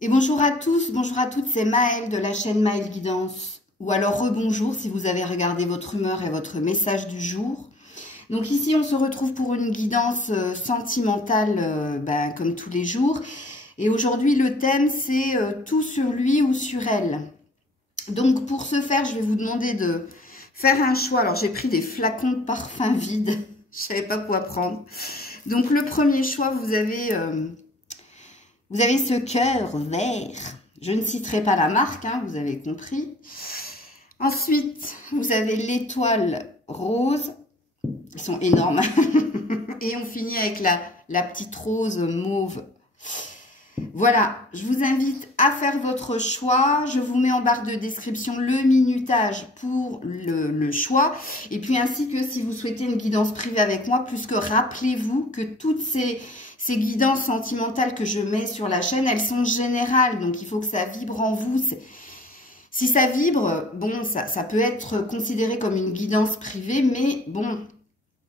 Et bonjour à tous, bonjour à toutes, c'est Maëlle de la chaîne Maëlle Guidance. Ou alors rebonjour si vous avez regardé votre humeur et votre message du jour. Donc ici on se retrouve pour une guidance sentimentale comme tous les jours. Et aujourd'hui le thème c'est tout sur lui ou sur elle. Donc pour ce faire je vais vous demander de faire un choix. Alors j'ai pris des flacons de parfum vides, je savais pas quoi prendre. Donc le premier choix vous avez ce cœur vert. Je ne citerai pas la marque, hein, vous avez compris. Ensuite, vous avez l'étoile rose. Ils sont énormes. Et on finit avec la petite rose mauve. Voilà, je vous invite à faire votre choix. Je vous mets en barre de description le minutage pour le choix. Et puis ainsi que si vous souhaitez une guidance privée avec moi, plus que rappelez-vous que toutes ces guidances sentimentales que je mets sur la chaîne, elles sont générales. Donc, il faut que ça vibre en vous. Si ça vibre, bon, ça peut être considéré comme une guidance privée. Mais bon,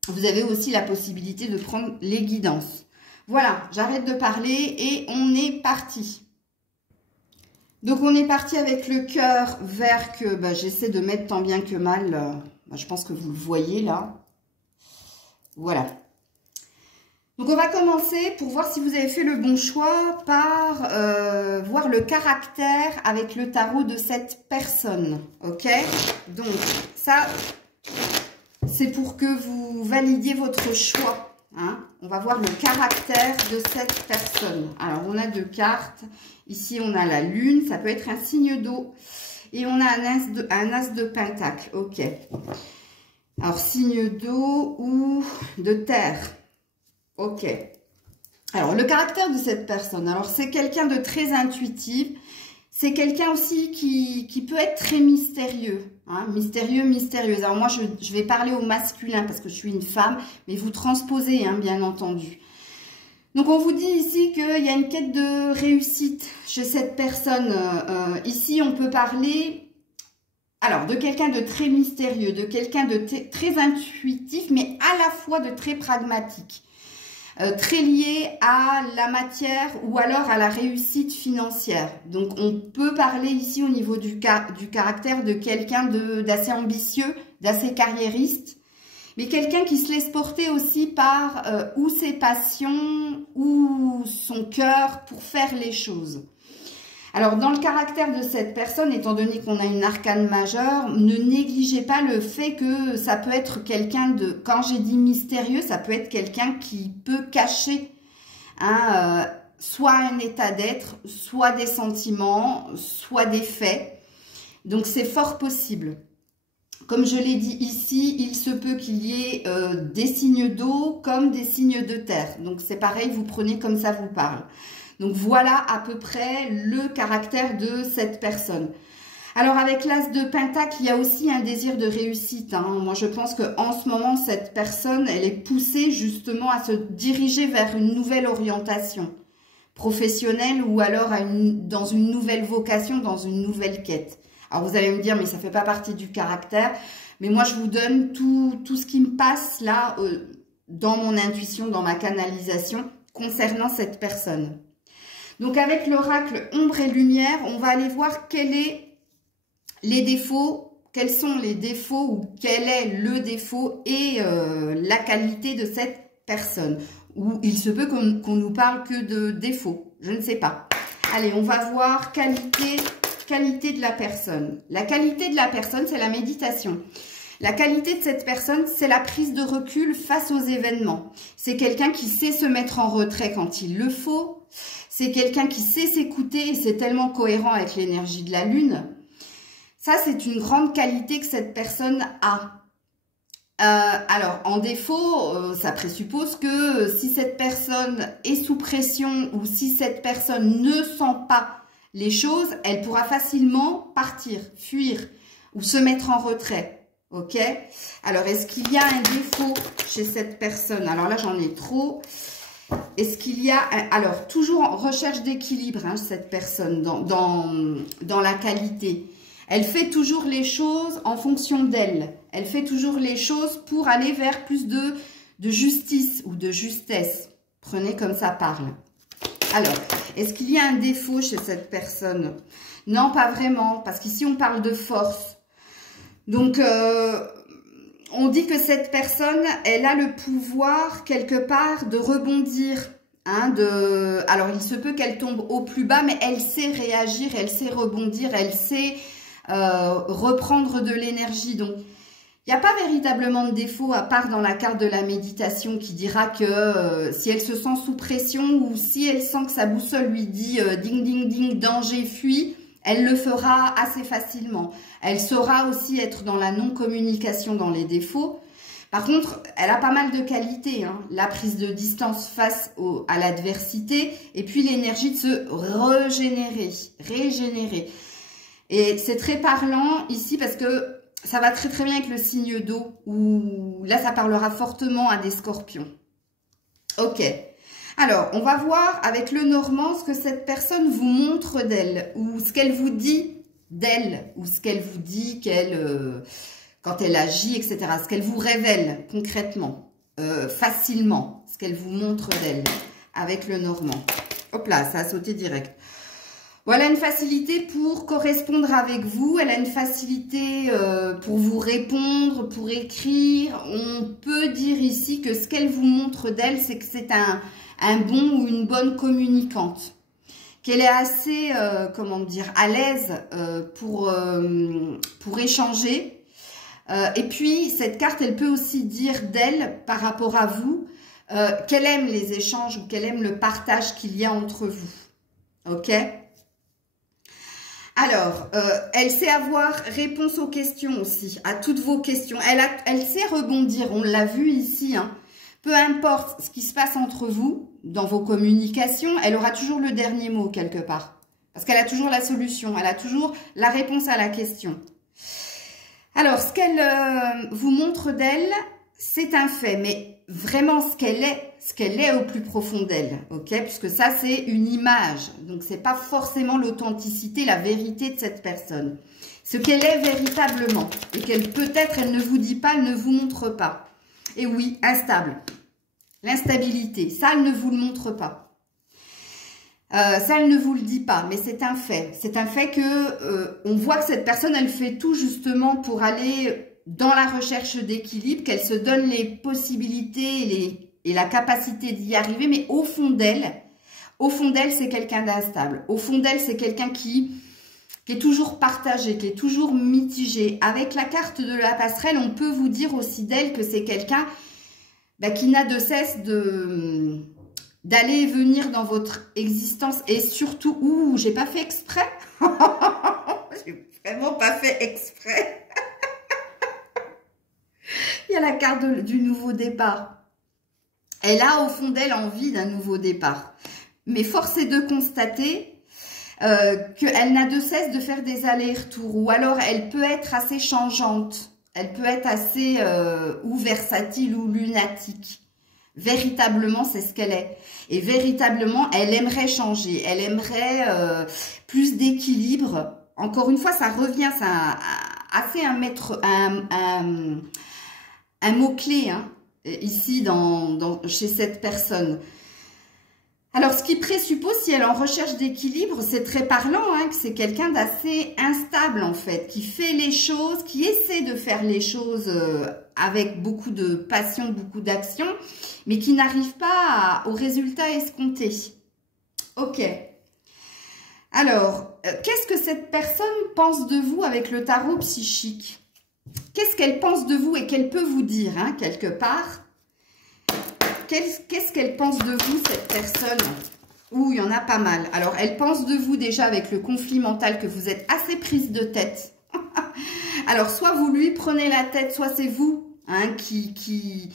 vous avez aussi la possibilité de prendre les guidances. Voilà, j'arrête de parler et on est parti. Donc, on est parti avec le cœur vert que j'essaie de mettre tant bien que mal. Je pense que vous le voyez là. Voilà. Donc, on va commencer pour voir si vous avez fait le bon choix par voir le caractère avec le tarot de cette personne. Ok? Donc, ça, c'est pour que vous validiez votre choix. Hein? On va voir le caractère de cette personne. Alors, on a deux cartes. Ici, on a la lune. Ça peut être un signe d'eau. Et on a un as de pentacle. Ok. Alors, signe d'eau ou de terre. Ok. Alors, le caractère de cette personne. Alors, c'est quelqu'un de très intuitif. C'est quelqu'un aussi qui peut être très mystérieux. Hein, mystérieux, mystérieuse. Alors, moi, je vais parler au masculin parce que je suis une femme. Mais vous transposez, hein, bien entendu. Donc, on vous dit ici qu'il y a une quête de réussite chez cette personne. Ici, on peut parler... Alors, de quelqu'un de très mystérieux, de quelqu'un de très intuitif, mais à la fois de très pragmatique. Très lié à la matière ou alors à la réussite financière. Donc, on peut parler ici au niveau du caractère de quelqu'un d'assez ambitieux, d'assez carriériste, mais quelqu'un qui se laisse porter aussi par ou ses passions ou son cœur pour faire les choses. Alors, dans le caractère de cette personne, étant donné qu'on a une arcane majeure, ne négligez pas le fait que ça peut être quelqu'un de... Quand j'ai dit mystérieux, ça peut être quelqu'un qui peut cacher soit un état d'être, soit des sentiments, soit des faits. Donc, c'est fort possible. Comme je l'ai dit ici, il se peut qu'il y ait des signes d'eau comme des signes de terre. Donc, c'est pareil, vous prenez comme ça vous parle. Donc, voilà à peu près le caractère de cette personne. Alors, avec l'as de pentacle, il y a aussi un désir de réussite. Hein. Moi, je pense qu'en ce moment, cette personne, elle est poussée justement à se diriger vers une nouvelle orientation professionnelle ou alors dans une nouvelle vocation, dans une nouvelle quête. Alors, vous allez me dire, mais ça ne fait pas partie du caractère. Mais moi, je vous donne tout ce qui me passe là dans mon intuition, dans ma canalisation concernant cette personne. Donc, avec l'oracle ombre et lumière, on va aller voir quels sont les défauts ou quel est le défaut et la qualité de cette personne. Ou il se peut qu'on nous parle que de défauts, je ne sais pas. Allez, on va voir qualité de la personne. La qualité de la personne, c'est la méditation. La qualité de cette personne, c'est la prise de recul face aux événements. C'est quelqu'un qui sait se mettre en retrait quand il le faut. C'est quelqu'un qui sait s'écouter et c'est tellement cohérent avec l'énergie de la lune. Ça, c'est une grande qualité que cette personne a. Alors, en défaut, ça présuppose que si cette personne est sous pression ou si cette personne ne sent pas les choses, elle pourra facilement partir, fuir ou se mettre en retrait. Ok? Alors, est-ce qu'il y a un défaut chez cette personne? Alors là, j'en ai trop. Est-ce qu'il y a... Alors, toujours en recherche d'équilibre, hein, cette personne, dans la qualité. Elle fait toujours les choses en fonction d'elle. Elle fait toujours les choses pour aller vers plus de justice ou de justesse. Prenez comme ça parle. Alors, Est-ce qu'il y a un défaut chez cette personne? Non, pas vraiment, parce qu'ici on parle de force. Donc, on dit que cette personne, elle a le pouvoir, quelque part, de rebondir. Hein, alors, il se peut qu'elle tombe au plus bas, mais elle sait réagir, elle sait rebondir, elle sait reprendre de l'énergie. Donc, il n'y a pas véritablement de défaut, à part dans la carte de la méditation qui dira que si elle se sent sous pression ou si elle sent que sa boussole lui dit ding, ding, ding, danger, fuis, elle le fera assez facilement. Elle saura aussi être dans la non-communication dans les défauts. Par contre, elle a pas mal de qualités, hein. La prise de distance face à l'adversité et puis l'énergie de se régénérer. Et c'est très parlant ici parce que ça va très très bien avec le signe d'eau où là ça parlera fortement à des scorpions. Ok. Alors, on va voir avec le normand ce que cette personne vous montre d'elle, ou ce qu'elle vous dit d'elle, ou ce qu'elle vous dit qu'elle, quand elle agit, etc. Ce qu'elle vous révèle concrètement, facilement, ce qu'elle vous montre d'elle avec le normand. Hop là, ça a sauté direct. Voilà une facilité pour correspondre avec vous, elle a une facilité pour vous répondre, pour écrire. On peut dire ici que ce qu'elle vous montre d'elle, c'est que c'est un bon ou une bonne communicante, qu'elle est assez, comment dire, à l'aise pour échanger. Et puis, cette carte, elle peut aussi dire d'elle, par rapport à vous, qu'elle aime les échanges ou qu'elle aime le partage qu'il y a entre vous. Ok ? Alors, elle sait avoir réponse aux questions aussi, à toutes vos questions. Elle sait rebondir, on l'a vu ici, hein. Peu importe ce qui se passe entre vous, dans vos communications, elle aura toujours le dernier mot quelque part. Parce qu'elle a toujours la solution, elle a toujours la réponse à la question. Alors, ce qu'elle vous montre d'elle, c'est un fait, mais vraiment ce qu'elle est au plus profond d'elle, ok? Puisque ça, c'est une image, donc c'est pas forcément l'authenticité, la vérité de cette personne. Ce qu'elle est véritablement, et qu'elle peut-être, elle ne vous dit pas, elle ne vous montre pas. Et oui, instable. L'instabilité, ça, elle ne vous le montre pas. Ça, elle ne vous le dit pas, mais c'est un fait. C'est un fait que on voit que cette personne, elle fait tout justement pour aller dans la recherche d'équilibre, qu'elle se donne les possibilités et la capacité d'y arriver, mais au fond d'elle, c'est quelqu'un d'instable. Au fond d'elle, c'est quelqu'un qui est toujours partagé, qui est toujours mitigé. Avec la carte de la passerelle, on peut vous dire aussi d'elle que c'est quelqu'un qui n'a de cesse d'aller et venir dans votre existence. Et surtout, ouh, j'ai pas fait exprès. J'ai vraiment pas fait exprès. Il y a la carte du nouveau départ. Elle a au fond d'elle envie d'un nouveau départ. Mais force est de constater qu'elle n'a de cesse de faire des allers-retours. Ou alors elle peut être assez changeante. Elle peut être assez ou versatile ou lunatique. Véritablement, c'est ce qu'elle est. Et véritablement, elle aimerait changer. Elle aimerait plus d'équilibre. Encore une fois, ça revient, ça assez un mot-clé hein, ici chez cette personne. Alors, ce qui présuppose, si elle est en recherche d'équilibre, c'est très parlant, hein, que c'est quelqu'un d'assez instable, en fait, qui fait les choses, qui essaie de faire les choses avec beaucoup de passion, beaucoup d'action, mais qui n'arrive pas au résultat escompté. Ok. Alors, qu'est-ce que cette personne pense de vous avec le tarot psychique? Qu'est-ce qu'elle pense de vous et qu'elle peut vous dire, hein, quelque part? Qu'est-ce qu'elle pense de vous, cette personne? Ouh, il y en a pas mal. Alors, elle pense de vous déjà avec le conflit mental que vous êtes assez prise de tête. Alors, soit vous lui prenez la tête, soit c'est vous hein, qui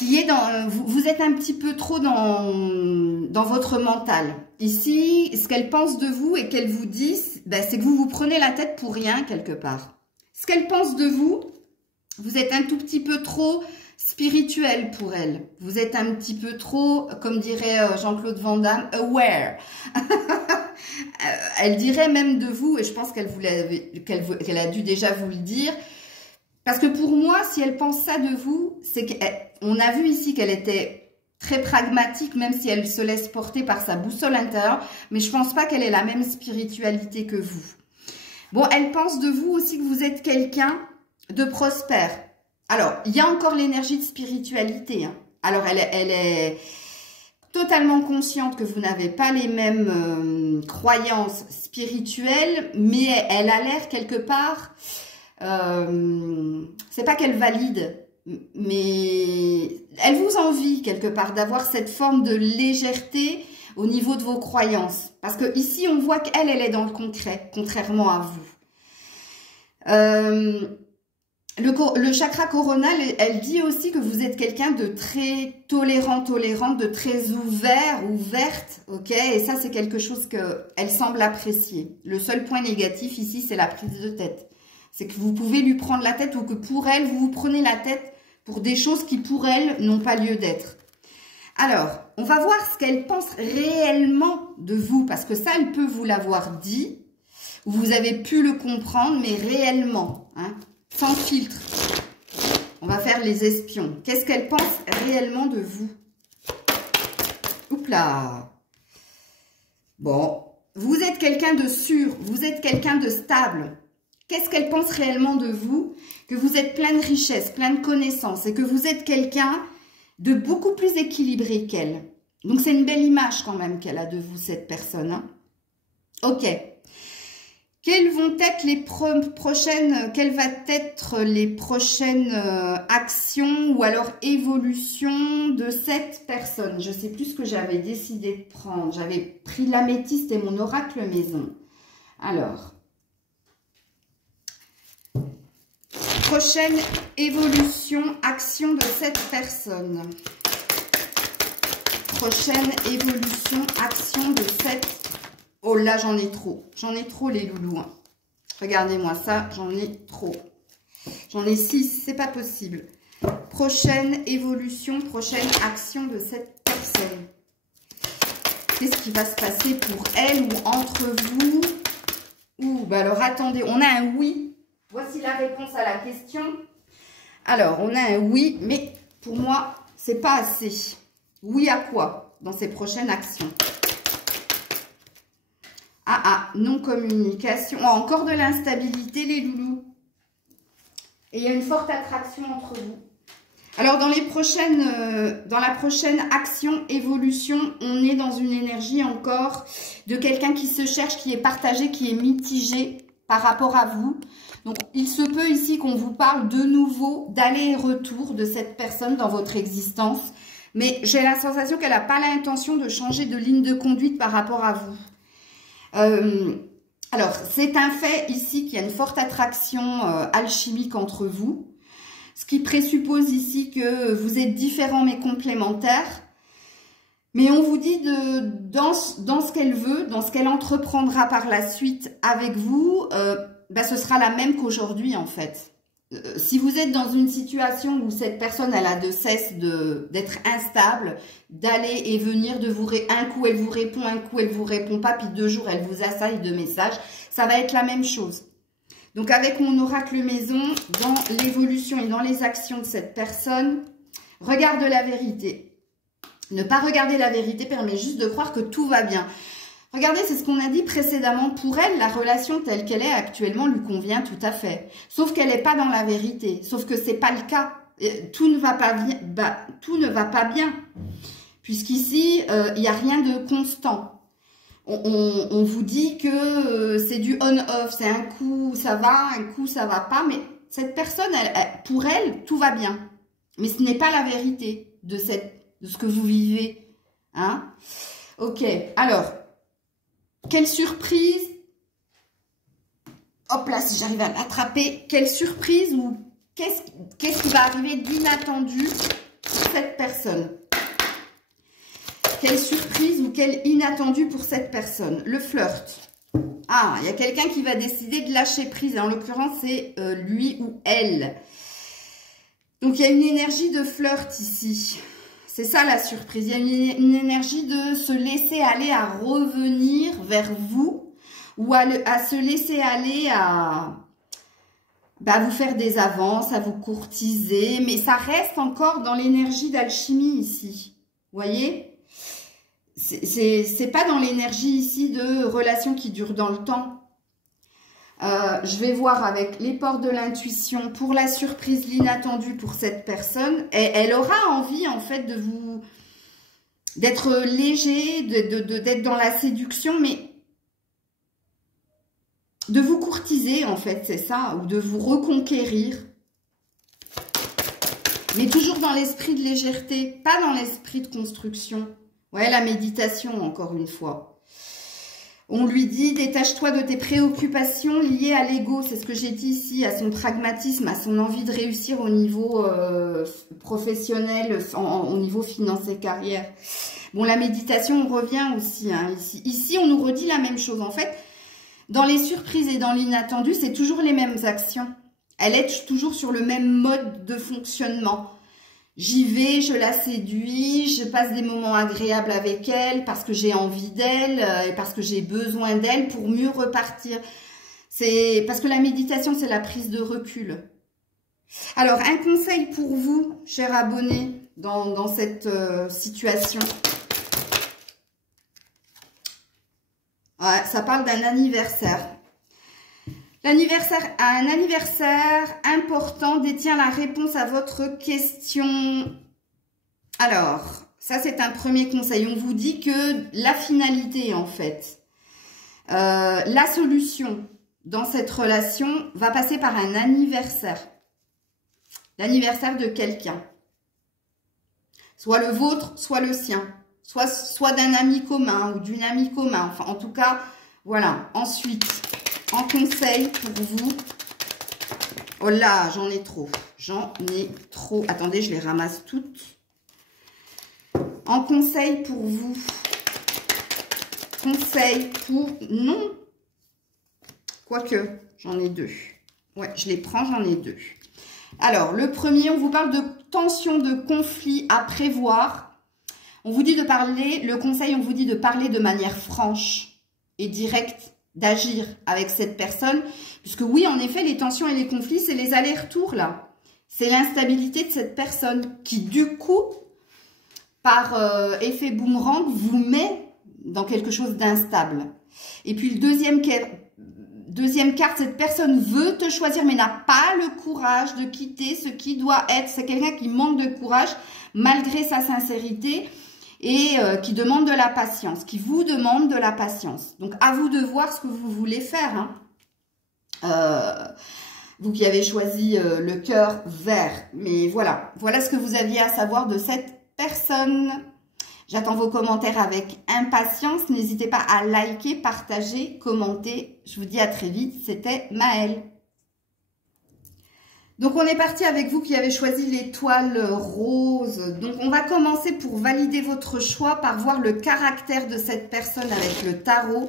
est dans... Vous êtes un petit peu trop dans votre mental. Ici, ce qu'elle pense de vous et qu'elle vous dit, c'est que vous prenez la tête pour rien, quelque part. Ce qu'elle pense de vous, vous êtes un tout petit peu trop... spirituel pour elle. Vous êtes un petit peu trop, comme dirait Jean-Claude Van Damme, aware. Elle dirait même de vous, et je pense qu'elle a dû déjà vous le dire, parce que pour moi, si elle pense ça de vous, c'est qu'on a vu ici qu'elle était très pragmatique, même si elle se laisse porter par sa boussole intérieure, mais je pense pas qu'elle ait la même spiritualité que vous. Bon, elle pense de vous aussi que vous êtes quelqu'un de prospère. Alors, il y a encore l'énergie de spiritualité, hein. Alors, elle est totalement consciente que vous n'avez pas les mêmes croyances spirituelles, mais elle a l'air quelque part, c'est pas qu'elle valide, mais elle vous envie quelque part d'avoir cette forme de légèreté au niveau de vos croyances. Parce que ici, on voit qu'elle est dans le concret, contrairement à vous. Le chakra coronal, elle dit aussi que vous êtes quelqu'un de très tolérante, de très ouverte, ok? Et ça, c'est quelque chose qu'elle semble apprécier. Le seul point négatif ici, c'est la prise de tête. C'est que vous pouvez lui prendre la tête ou que pour elle, vous vous prenez la tête pour des choses qui, pour elle, n'ont pas lieu d'être. Alors, on va voir ce qu'elle pense réellement de vous, parce que ça, elle peut vous l'avoir dit, ou vous avez pu le comprendre, mais réellement, hein, sans filtre. On va faire les espions. Qu'est-ce qu'elle pense réellement de vous? Oups là. Bon, vous êtes quelqu'un de sûr, vous êtes quelqu'un de stable. Qu'est-ce qu'elle pense réellement de vous? Que vous êtes plein de richesses, plein de connaissances et que vous êtes quelqu'un de beaucoup plus équilibré qu'elle. Donc, c'est une belle image quand même qu'elle a de vous, cette personne, hein. Ok. Quelles vont être les quelles vont être les prochaines actions ou alors évolutions de cette personne? Je ne sais plus ce que j'avais décidé de prendre. J'avais pris l'améthyste et mon oracle maison. Alors, prochaine évolution, action de cette personne. Prochaine évolution, action de cette... Oh là, j'en ai trop. J'en ai trop, les loulous, hein. Regardez-moi ça, j'en ai trop. J'en ai 6, c'est pas possible. Prochaine évolution, prochaine action de cette personne. Qu'est-ce qui va se passer pour elle ou entre vous? Ouh, bah alors attendez, on a un oui. Voici la réponse à la question. Alors, on a un oui, mais pour moi, c'est pas assez. Oui à quoi dans ces prochaines actions? Non-communication. Oh, encore de l'instabilité, les loulous. Et il y a une forte attraction entre vous. Alors, dans la prochaine action, évolution, on est dans une énergie encore de quelqu'un qui se cherche, qui est partagé, qui est mitigé par rapport à vous. Donc, il se peut ici qu'on vous parle de nouveau d'aller et retour de cette personne dans votre existence. Mais j'ai la sensation qu'elle n'a pas l'intention de changer de ligne de conduite par rapport à vous. Alors, c'est un fait ici qu'il y a une forte attraction alchimique entre vous, ce qui présuppose ici que vous êtes différents mais complémentaires. Mais on vous dit dans ce qu'elle veut, dans ce qu'elle entreprendra par la suite avec vous, ce sera la même qu'aujourd'hui en fait. Si vous êtes dans une situation où cette personne elle a de cesse d'être instable, d'aller et venir, un coup elle vous répond, un coup elle vous répond pas, puis 2 jours elle vous assaille de messages, ça va être la même chose. Donc avec mon oracle maison, dans l'évolution et dans les actions de cette personne, regarde la vérité. Ne pas regarder la vérité permet juste de croire que tout va bien. Regardez, c'est ce qu'on a dit précédemment. Pour elle, la relation telle qu'elle est actuellement lui convient tout à fait. Sauf qu'elle n'est pas dans la vérité. Sauf que c'est pas le cas. Tout ne va pas bien. Tout ne va pas bien. Puisqu'ici, il n'y a rien de constant. On vous dit que c'est du on-off. C'est un coup, ça va, un coup, ça va pas. Mais cette personne, pour elle, tout va bien. Mais ce n'est pas la vérité de ce que vous vivez. Hein? Ok, alors... Quelle surprise, hop là, si j'arrive à l'attraper, quelle surprise ou qu'est-ce qui va arriver d'inattendu pour cette personne? Quelle surprise ou quel inattendu pour cette personne? Le flirt. Ah, il y a quelqu'un qui va décider de lâcher prise. En l'occurrence, c'est lui ou elle. Donc, il y a une énergie de flirt ici. C'est ça la surprise. Il y a une énergie de se laisser aller à revenir vers vous ou à se laisser aller à vous faire des avances, à vous courtiser. Mais ça reste encore dans l'énergie d'alchimie ici. voyez? C'est pas dans l'énergie ici de relations qui durent dans le temps. Je vais voir avec les portes de l'intuition pour la surprise, l'inattendu pour cette personne. Elle aura envie en fait de vous, d'être léger, d'être dans la séduction, mais de vous courtiser en fait, c'est ça, ou de vous reconquérir. Mais toujours dans l'esprit de légèreté, pas dans l'esprit de construction. Ouais, la méditation, encore une fois. On lui dit, détache-toi de tes préoccupations liées à l'ego. C'est ce que j'ai dit ici, à son pragmatisme, à son envie de réussir au niveau professionnel, au niveau financier, carrière. Bon, la méditation, on revient aussi. Hein, ici, on nous redit la même chose. En fait, dans les surprises et dans l'inattendu, c'est toujours les mêmes actions. Elle est toujours sur le même mode de fonctionnement. J'y vais, je la séduis, je passe des moments agréables avec elle parce que j'ai envie d'elle et parce que j'ai besoin d'elle pour mieux repartir. C'est parce que la méditation, c'est la prise de recul. Alors, un conseil pour vous, chers abonnés, dans cette situation. Ouais, ça parle d'un anniversaire. Un anniversaire important détient la réponse à votre question. Alors, ça c'est un premier conseil. On vous dit que la finalité en fait, la solution dans cette relation va passer par un anniversaire. L'anniversaire de quelqu'un. Soit le vôtre, soit le sien. Soit d'un ami commun ou d'une amie commun. Enfin, en tout cas, voilà. Ensuite... En conseil pour vous. Oh là, j'en ai trop. J'en ai trop. Attendez, je les ramasse toutes. En conseil pour vous. Conseil pour... Non. Quoique, j'en ai deux. Ouais, je les prends, j'en ai deux. Alors, le premier, on vous parle de tension, de conflit à prévoir. On vous dit de parler, le conseil, on vous dit de parler de manière franche et directe, d'agir avec cette personne, puisque oui, en effet, les tensions et les conflits, c'est les allers-retours, là. C'est l'instabilité de cette personne qui, du coup, par effet boomerang, vous met dans quelque chose d'instable. Et puis, le deuxième carte, cette personne veut te choisir, mais n'a pas le courage de quitter ce qui doit être. C'est quelqu'un qui manque de courage, malgré sa sincérité, et qui demande de la patience, qui vous demande de la patience. Donc, à vous de voir ce que vous voulez faire. Hein. Vous qui avez choisi le cœur vert. Mais voilà, voilà ce que vous aviez à savoir de cette personne. J'attends vos commentaires avec impatience. N'hésitez pas à liker, partager, commenter. Je vous dis à très vite. C'était Maëlle. Donc, on est parti avec vous qui avez choisi l'étoile rose. Donc, on va commencer pour valider votre choix par voir le caractère de cette personne avec le tarot.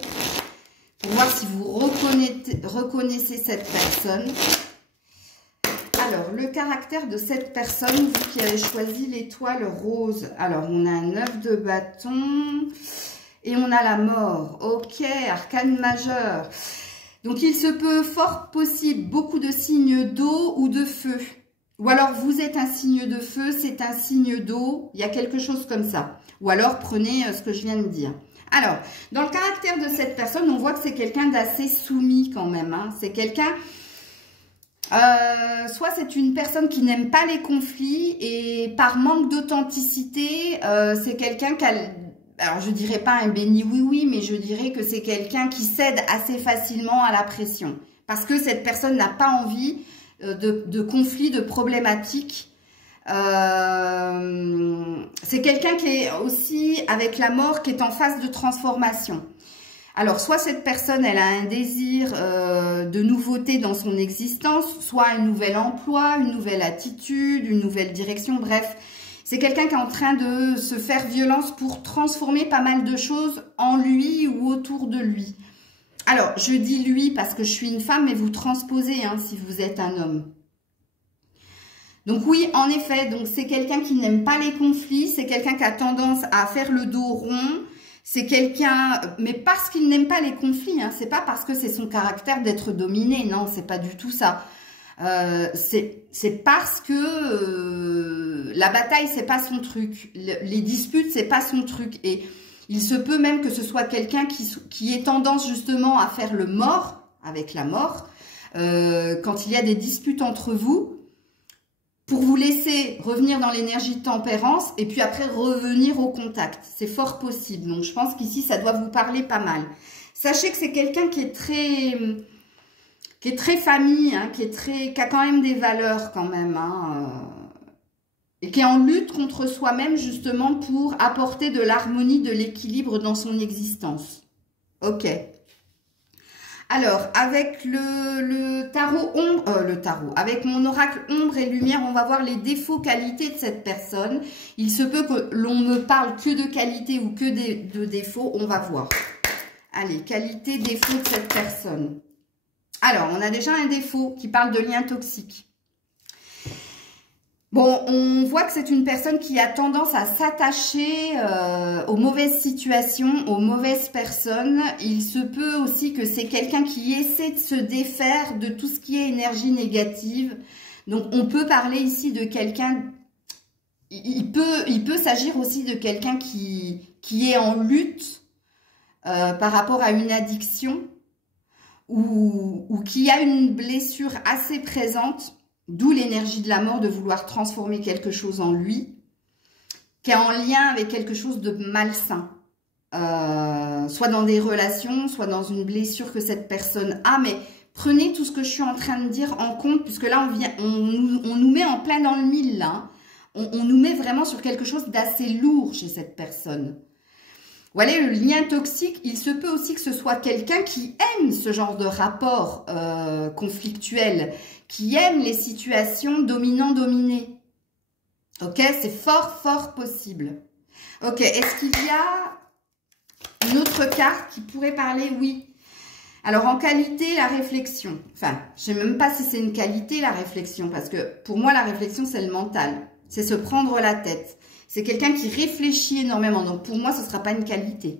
Pour voir si vous reconnaissez cette personne. Alors, le caractère de cette personne, vous qui avez choisi l'étoile rose. Alors, on a un 9 de bâton et on a la mort. Ok, arcane majeur. Donc, il se peut fort possible beaucoup de signes d'eau ou de feu. Ou alors, vous êtes un signe de feu, c'est un signe d'eau. Il y a quelque chose comme ça. Ou alors, prenez ce que je viens de dire. Alors, dans le caractère de cette personne, on voit que c'est quelqu'un d'assez soumis quand même. Hein. C'est quelqu'un... soit c'est une personne qui n'aime pas les conflits et par manque d'authenticité, c'est quelqu'un qui a... Alors, je dirais pas un béni oui-oui, mais je dirais que c'est quelqu'un qui cède assez facilement à la pression. Parce que cette personne n'a pas envie de conflits, de problématiques. C'est quelqu'un qui est aussi, avec la mort, qui est en phase de transformation. Alors, soit cette personne, elle a un désir de nouveauté dans son existence, soit un nouvel emploi, une nouvelle attitude, une nouvelle direction, bref... C'est quelqu'un qui est en train de se faire violence pour transformer pas mal de choses en lui ou autour de lui. Alors, je dis lui parce que je suis une femme, mais vous transposez hein, si vous êtes un homme. Donc oui, en effet, donc c'est quelqu'un qui n'aime pas les conflits, c'est quelqu'un qui a tendance à faire le dos rond, c'est quelqu'un, mais parce qu'il n'aime pas les conflits, hein, c'est pas parce que c'est son caractère d'être dominé, non, c'est pas du tout ça. c'est parce que la bataille, c'est pas son truc. Les disputes, c'est pas son truc. Et il se peut même que ce soit quelqu'un qui ait tendance justement à faire le mort, avec la mort, quand il y a des disputes entre vous, pour vous laisser revenir dans l'énergie de tempérance et puis après revenir au contact. C'est fort possible. Donc, je pense qu'ici, ça doit vous parler pas mal. Sachez que c'est quelqu'un qui est très famille, hein, qui a quand même des valeurs quand même, hein, et qui est en lutte contre soi-même justement pour apporter de l'harmonie, de l'équilibre dans son existence. Ok. Alors, avec le tarot avec mon oracle ombre et lumière, on va voir les défauts, qualités de cette personne. Il se peut que l'on ne parle que de qualité ou que de défauts, on va voir. Allez, qualité, défaut de cette personne. Alors, on a déjà un défaut qui parle de lien toxique. Bon, on voit que c'est une personne qui a tendance à s'attacher aux mauvaises situations, aux mauvaises personnes. Il se peut aussi que c'est quelqu'un qui essaie de se défaire de tout ce qui est énergie négative. Donc, on peut parler ici de quelqu'un... Il peut s'agir aussi de quelqu'un qui est en lutte par rapport à une addiction ou qui a une blessure assez présente. D'où l'énergie de la mort, de vouloir transformer quelque chose en lui, qui est en lien avec quelque chose de malsain. Soit dans des relations, soit dans une blessure que cette personne a. Mais prenez tout ce que je suis en train de dire en compte, puisque là, on nous met en plein dans le mille. Là, hein. On nous met vraiment sur quelque chose d'assez lourd chez cette personne. Voilà, le lien toxique, il se peut aussi que ce soit quelqu'un qui aime ce genre de rapport conflictuel, qui aime les situations dominant-dominé. Ok, c'est fort possible. Ok, est-ce qu'il y a une autre carte qui pourrait parler? Oui. Alors, en qualité, la réflexion. Enfin, je ne sais même pas si c'est une qualité, la réflexion, parce que pour moi, la réflexion, c'est le mental. C'est se prendre la tête. C'est quelqu'un qui réfléchit énormément. Donc, pour moi, ce ne sera pas une qualité.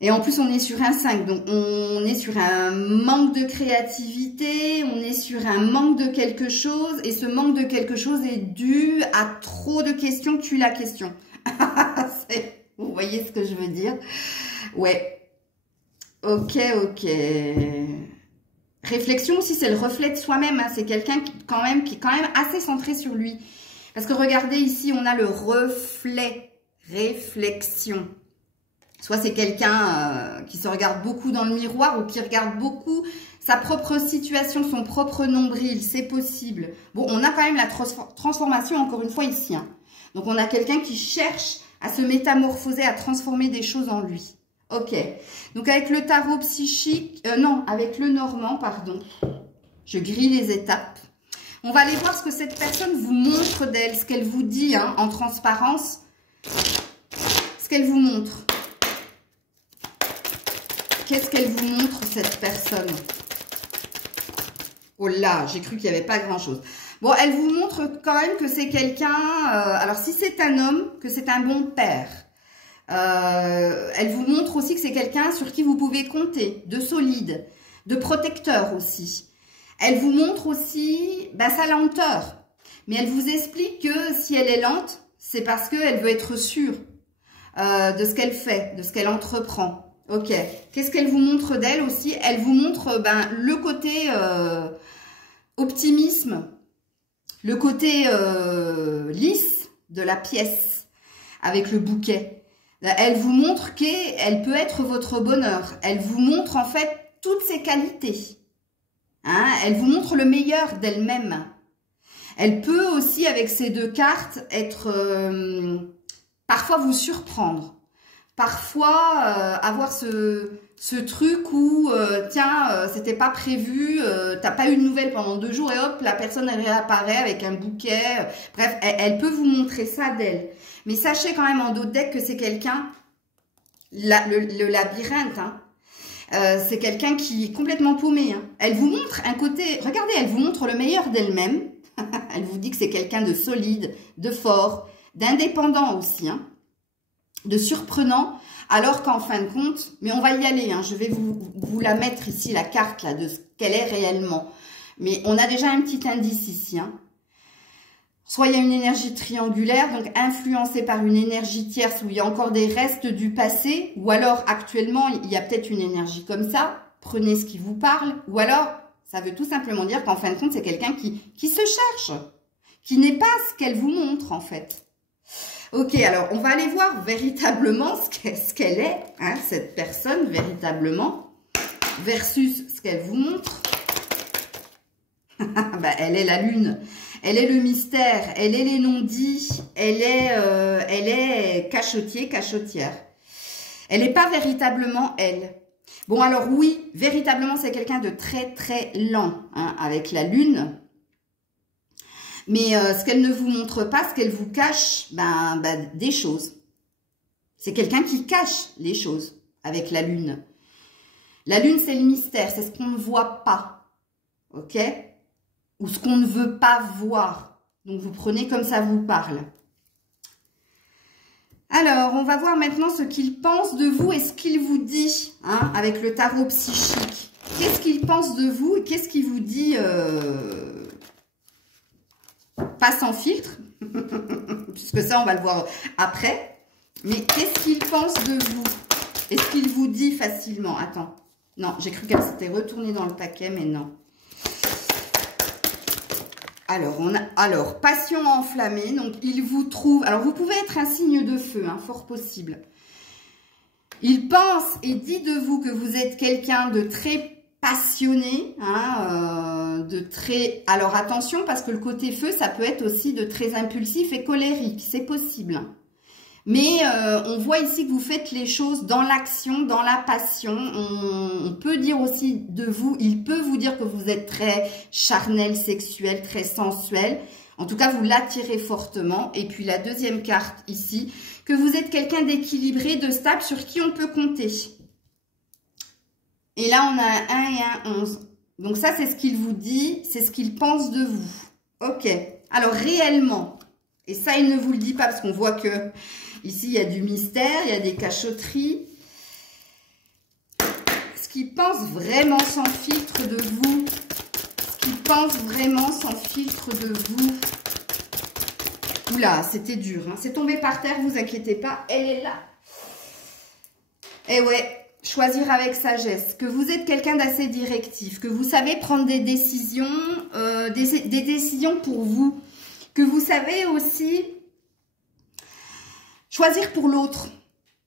Et en plus, on est sur un 5. Donc, on est sur un manque de créativité. On est sur un manque de quelque chose. Et ce manque de quelque chose est dû à trop de questions tuent la question. Vous voyez ce que je veux dire? Ouais. Ok. Réflexion aussi, c'est le reflet de soi-même. Hein. C'est quelqu'un qui est quand même assez centré sur lui. Parce que regardez ici, on a le reflet, réflexion. Soit c'est quelqu'un qui se regarde beaucoup dans le miroir ou qui regarde beaucoup sa propre situation, son propre nombril, c'est possible. Bon, on a quand même la transformation encore une fois ici. Hein. Donc on a quelqu'un qui cherche à se métamorphoser, à transformer des choses en lui. Ok. Donc avec le tarot psychique, avec le normand, pardon. Je grille les étapes. On va aller voir ce que cette personne vous montre d'elle, ce qu'elle vous dit hein, en transparence, ce qu'elle vous montre. Qu'est-ce qu'elle vous montre, cette personne? Oh là, j'ai cru qu'il n'y avait pas grand-chose. Bon, elle vous montre quand même que c'est quelqu'un... alors, si c'est un homme, que c'est un bon père. Elle vous montre aussi que c'est quelqu'un sur qui vous pouvez compter, de solide, de protecteur aussi. Elle vous montre aussi sa lenteur. Mais elle vous explique que si elle est lente, c'est parce qu'elle veut être sûre de ce qu'elle fait, de ce qu'elle entreprend. Ok. Qu'est-ce qu'elle vous montre d'elle aussi? Elle vous montre le côté optimisme, le côté lisse de la pièce avec le bouquet. Elle vous montre qu'elle peut être votre bonheur. Elle vous montre en fait toutes ses qualités. Hein, elle vous montre le meilleur d'elle-même. Elle peut aussi, avec ces deux cartes, être parfois vous surprendre. Parfois, avoir ce truc où, tiens, c'était pas prévu, t'as pas eu de nouvelles pendant 2 jours et hop, la personne elle réapparaît avec un bouquet. Bref, elle peut vous montrer ça d'elle. Mais sachez quand même en d'autres decks que c'est quelqu'un, le labyrinthe, hein. C'est quelqu'un qui est complètement paumé. Hein. Elle vous montre un côté... Regardez, elle vous montre le meilleur d'elle-même. Elle vous dit que c'est quelqu'un de solide, de fort, d'indépendant aussi. Hein, de surprenant. Alors qu'en fin de compte... Mais on va y aller. Hein, je vais vous la mettre ici, la carte là, de ce qu'elle est réellement. Mais on a déjà un petit indice ici. Hein. Soit il y a une énergie triangulaire, donc influencée par une énergie tierce où il y a encore des restes du passé, ou alors actuellement il y a peut-être une énergie comme ça, prenez ce qui vous parle, ou alors ça veut tout simplement dire qu'en fin de compte c'est quelqu'un qui se cherche, qui n'est pas ce qu'elle vous montre en fait. Ok, alors on va aller voir véritablement ce qu'elle est, hein, cette personne véritablement, versus ce qu'elle vous montre. Bah, elle est la lune. Elle est le mystère, elle est les non-dits, elle est cachotier, cachotière. Elle n'est pas véritablement elle. Bon, alors oui, véritablement, c'est quelqu'un de très, très lent, hein, avec la lune. Mais ce qu'elle ne vous montre pas, ce qu'elle vous cache, des choses. C'est quelqu'un qui cache les choses avec la lune. La lune, c'est le mystère, c'est ce qu'on ne voit pas. Ok ? Ou ce qu'on ne veut pas voir. Donc, vous prenez comme ça vous parle. Alors, on va voir maintenant ce qu'il pense de vous et ce qu'il vous dit, hein, avec le tarot psychique. Qu'est-ce qu'il pense de vous et qu'est-ce qu'il vous dit pas sans filtre, puisque ça, on va le voir après. Mais qu'est-ce qu'il pense de vous? Est-ce qu'il vous dit facilement? Attends. Non, j'ai cru qu'elle s'était retournée dans le paquet, mais non. Alors, passion enflammée, donc il vous trouve, alors vous pouvez être un signe de feu, hein, fort possible. Il pense et dit de vous que vous êtes quelqu'un de très passionné, hein, alors attention parce que le côté feu, ça peut être aussi de très impulsif et colérique, c'est possible. Mais on voit ici que vous faites les choses dans l'action, dans la passion. On peut dire aussi de vous, il peut vous dire que vous êtes très charnel, sexuel, très sensuel. En tout cas, vous l'attirez fortement. Et puis la deuxième carte ici, que vous êtes quelqu'un d'équilibré, de stable, sur qui on peut compter. Et là, on a un 1 et un 11. Donc ça, c'est ce qu'il vous dit, c'est ce qu'il pense de vous. Ok. Alors réellement, et ça, il ne vous le dit pas parce qu'on voit que ici, il y a du mystère, il y a des cachotteries. Ce qu'il pense vraiment sans filtre de vous, ce qu'il pense vraiment sans filtre de vous. Oula, c'était dur, hein. C'est tombé par terre, vous inquiétez pas, elle est là. Eh ouais, choisir avec sagesse, que vous êtes quelqu'un d'assez directif, que vous savez prendre des décisions, des décisions pour vous, que vous savez aussi choisir pour l'autre,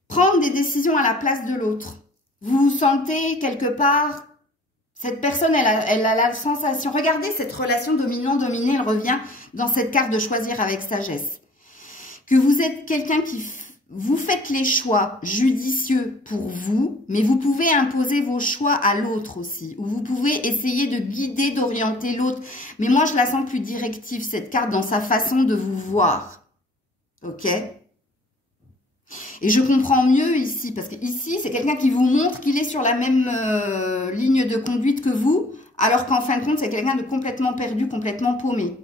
prendre des décisions à la place de l'autre. Vous vous sentez quelque part, cette personne, elle a la sensation, regardez cette relation dominant-dominé, elle revient dans cette carte de choisir avec sagesse. Que vous êtes quelqu'un qui, vous faites les choix judicieux pour vous, mais vous pouvez imposer vos choix à l'autre aussi, ou vous pouvez essayer de guider, d'orienter l'autre. Mais moi, je la sens plus directive, cette carte, dans sa façon de vous voir. Ok ? Et je comprends mieux ici, parce que ici, c'est quelqu'un qui vous montre qu'il est sur la même ligne de conduite que vous, alors qu'en fin de compte, c'est quelqu'un de complètement perdu, complètement paumé.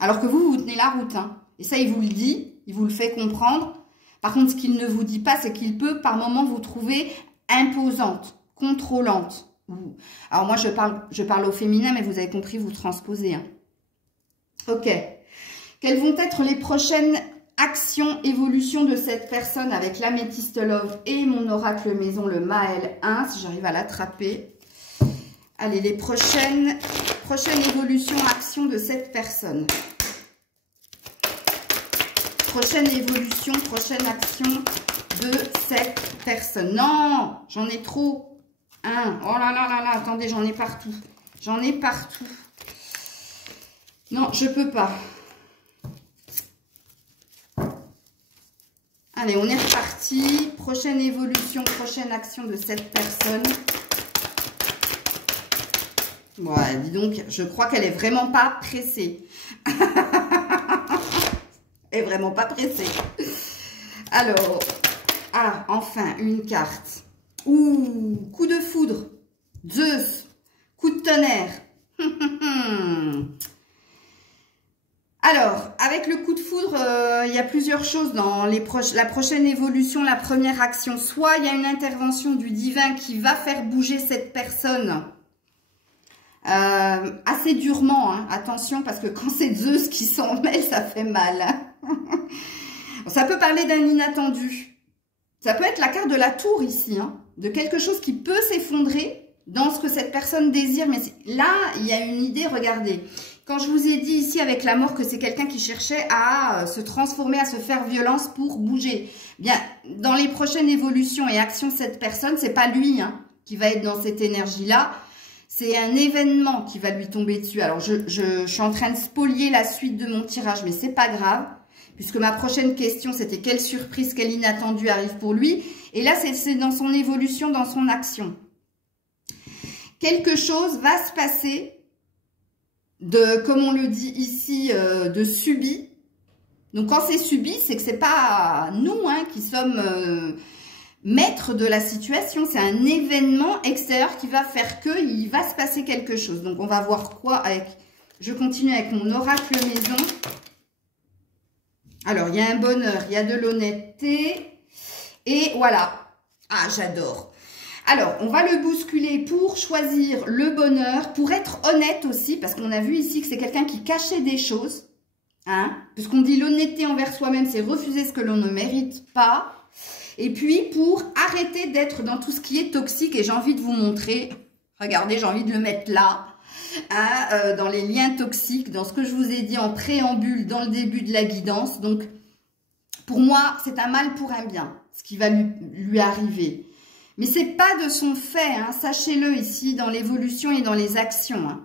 Alors que vous, vous tenez la route. Hein. Et ça, il vous le dit, il vous le fait comprendre. Par contre, ce qu'il ne vous dit pas, c'est qu'il peut par moments vous trouver imposante, contrôlante. Alors moi, je parle au féminin, mais vous avez compris, vous transposez. Hein. Ok. Quelles vont être les prochaines action, évolution de cette personne avec l'améthyste love et mon oracle maison, le Maël 1, si j'arrive à l'attraper. Allez, les prochaines évolutions, actions de cette personne. Prochaine évolution, prochaine action de cette personne. Non, j'en ai trop. Hein. Oh là là là là, attendez, j'en ai partout. J'en ai partout. Non, je peux pas. Allez, on est reparti. Prochaine évolution, prochaine action de cette personne. Ouais, dis donc, je crois qu'elle est vraiment pas pressée. Elle est vraiment pas pressée. Alors, ah, enfin, une carte. Ouh, coup de foudre. Zeus. Coup de tonnerre. Alors, avec le coup de foudre, il y a plusieurs choses dans la prochaine évolution, la première action. Soit il y a une intervention du divin qui va faire bouger cette personne assez durement, hein. Attention, parce que quand c'est Zeus qui s'en mêle, ça fait mal. Hein. Ça peut parler d'un inattendu. Ça peut être la carte de la tour ici, hein, de quelque chose qui peut s'effondrer dans ce que cette personne désire. Mais là, il y a une idée, regardez. Quand je vous ai dit ici avec la mort que c'est quelqu'un qui cherchait à se transformer, à se faire violence pour bouger. Bien, dans les prochaines évolutions et actions de cette personne, c'est pas lui, hein, qui va être dans cette énergie-là. C'est un événement qui va lui tomber dessus. Alors, je suis en train de spolier la suite de mon tirage, mais c'est pas grave. Puisque ma prochaine question, c'était quelle surprise, quel inattendu arrive pour lui. Et là, c'est dans son évolution, dans son action. Quelque chose va se passer de, comme on le dit ici, de subi. Donc, quand c'est subi, c'est que c'est pas nous, hein, qui sommes maîtres de la situation. C'est un événement extérieur qui va faire qu'il va se passer quelque chose. Donc, on va voir quoi avec... Je continue avec mon oracle maison. Alors, il y a un bonheur, il y a de l'honnêteté. Et voilà. Ah, j'adore. Alors, on va le bousculer pour choisir le bonheur, pour être honnête aussi, parce qu'on a vu ici que c'est quelqu'un qui cachait des choses. Hein, puisqu'on dit l'honnêteté envers soi-même, c'est refuser ce que l'on ne mérite pas. Et puis, pour arrêter d'être dans tout ce qui est toxique, et j'ai envie de vous montrer, regardez, j'ai envie de le mettre là, hein, dans les liens toxiques, dans ce que je vous ai dit en préambule, dans le début de la guidance. Donc, pour moi, c'est un mal pour un bien, ce qui va lui arriver. Mais c'est pas de son fait, hein, sachez-le ici, dans l'évolution et dans les actions. Hein.